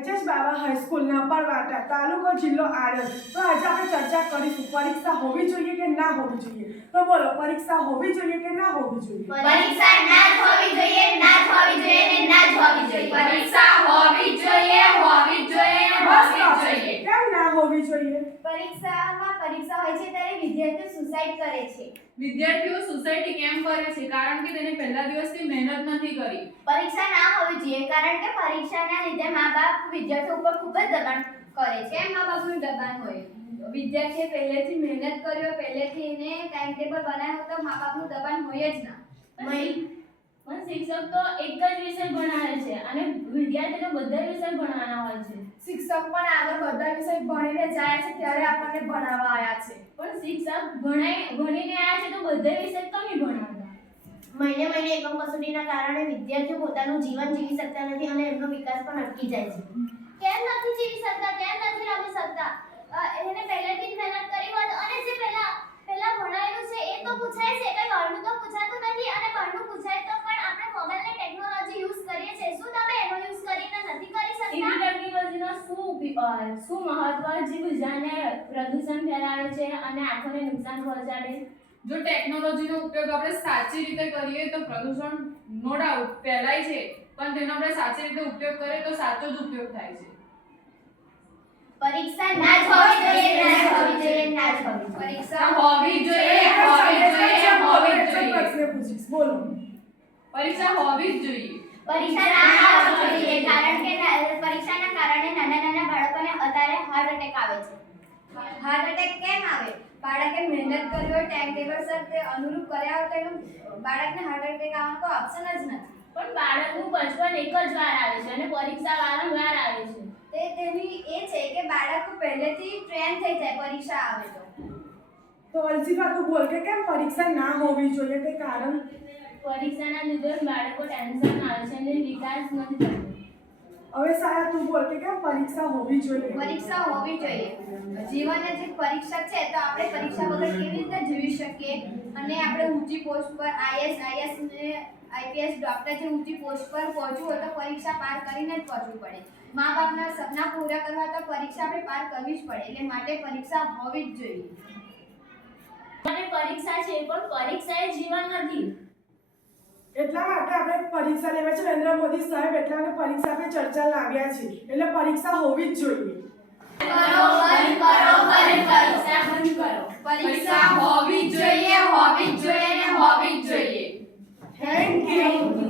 એચ.એસ. બાવા હાઈસ્કૂલના પરવાટા તાલુકો જિલ્લો આણંદ. તો આજે આપણે ચર્ચા કરીશું પરીક્ષા હોવી જોઈએ કે ના હોવી જોઈએ. તો બોલો, પરીક્ષા હોવી જોઈએ કે ના હોવી જોઈએ? પરીક્ષા ના જ હોવી જોઈએ, ના જ હોવી જોઈએ ને ના જ હોવી જોઈએ. પરીક્ષા હોવી જોઈએ, હોવી જોઈએ, હોવી જોઈએ. કેમ ના હોવી જોઈએ? પરીક્ષામાં પરીક્ષા હોય છે ત્યારે વિદ્યાર્થીઓ સુસાઇડ કરે છે. વિદ્યાર્થીઓ સુસાઇડ કેમ કરે છે? કારણ કે તેને પહેલા દિવસથી મહેનત નથી કરી. પરીક્ષા ના હોવી જોઈએ કારણ કે પરીક્ષાના લીધે મા-બાપ વિદ્યાર્થીઓ ઉપર ખૂબ જ દબાણ કરે છે. મા-બાપનું દબાણ હોય. વિદ્યાર્થીએ પહેલેથી મહેનત કર્યો, પહેલેથી એને ટાઈમ ટેબલ બનાવ્યો તો મા-બાપનું દબાણ હોય જ ના. પણ શિક્ષક તો એક જ વિષય ભણાવે છે અને વિદ્યાર્થીને બધા વિષય ભણવાના હોય છે. શિક્ષક પણ આગળ બધા વિષય ભણીને જાય છે ત્યારે આપણને ભણાવવા આવ્યા છે. પણ શિક્ષક ભણીને આવ્યા છે તો બધા વિષય તો નહીં ભણાવતા. મહિને એકમ કસોટીના કારણે વિદ્યાર્થીઓ પોતાનું જીવન જીવી શકતા નથી અને એમનો વિકાસ પણ અટકી જાય છે. કેમ નથી જીવી શકતા? કેમ નથી રમી શકતા? એને પહેલેથી જ મહેનત કરી હોત અને જે પહેલા ભણાવેલું છે એ તો પૂછાય છે, કઈ બહારનું તો પૂછાતું નથી અને બહારનું પૂછાય તો પણ આપણે મોબાઈલ ને ટેકનોલોજી યુઝ કરીએ છીએ. શું તમે એનો યુઝ કરીને નથી કરી શકતા? ટેકનોલોજીનો શું મહત્વ જે ગુજરાતને પ્રદૂષણ ફેલાવે છે અને આંખોને નુકસાન પહોંચાડે. જો ટેકનોલોજીનો ઉપયોગ આપણે સાચી રીતે કરીએ તો પ્રદૂષણ નો ડાઉટ ફેલાય છે, પણ તેનો આપણે સાચી રીતે ઉપયોગ કરીએ તો સાચો જ ઉપયોગ થાય છે. પરીક્ષા ના જ હોવી જોઈએ, ના જ હોવી જોઈએ, ના જ હોવી જોઈએ. પરીક્ષા હોવી જોઈએ, હોવી જોઈએ, હોવી જ જોઈએ. પ્રશ્ન પૂછીશ, બોલો. પરીક્ષા હોવી જ જોઈએ. પરીક્ષા ના હોવી જોઈએ કારણ કે પરીક્ષાના કારણે નાના બાળકોને અત્યારે હાર્ટ એટેક આવે છે. હાર્ટ એટેક કેમ આવે? બાળકે મહેનત કરી હોય, ટાઈમ ટેબલ સર તે અનુરૂપ કર્યા હોય તો એનું બાળકને હાર્ટ એટેક આવવાનો કોઈ ઓપ્શન જ નથી. પણ બાળકનું બચપન એક જ વાર આવે છે અને પરીક્ષા વારંવાર આવે છે. તેની એ છે કે બાળક પહેલેથી ટ્રેન થઈ જાય પરીક્ષા આવે તો. તો અલસીબા તું બોલ કે કેમ પરીક્ષા ના હોવી જોઈએ, તે કારણ? પરીક્ષાના લીધે બાળકો ટેન્શન આવે છે અને વિકાસ નથી થતો. હવે સારા તું બોલ કે કેમ પરીક્ષા હોવી જોઈએ? પરીક્ષા હોવી જોઈએ. જીવનની જે પરીક્ષા છે તો આપણે પરીક્ષા વગર કેવી રીતે જીવી શકીએ અને આપણે ઊંચી પોસ્ટ પર આઈએએસ ને આઈપીએસ ડોક્ટર જે ઊંચી પોસ્ટ પર પહોંચવું હોય તો પરીક્ષા પાર કરીને જ પહોંચવું પડે. મા-બાપના સપના પૂરા કરવા તો પરીક્ષા આપણે પાર કરવી જ પડે. એટલે માટે પરીક્ષા હોવી જ જોઈએ. અને પરીક્ષા છે પણ પરીક્ષા એ જીવન નથી. એટલા માટે આપણે પરીક્ષા લેવા છે. નરેન્દ્ર મોદી સાહેબ એટલા માટે પરીક્ષા પર ચર્ચા લાવ્યા છે. એટલે પરીક્ષા હોવી જ જોઈએ. પરીક્ષા હોવી જ જોઈએ, હોવી જ જોઈએ, હોવી જ જોઈએ. Thank you.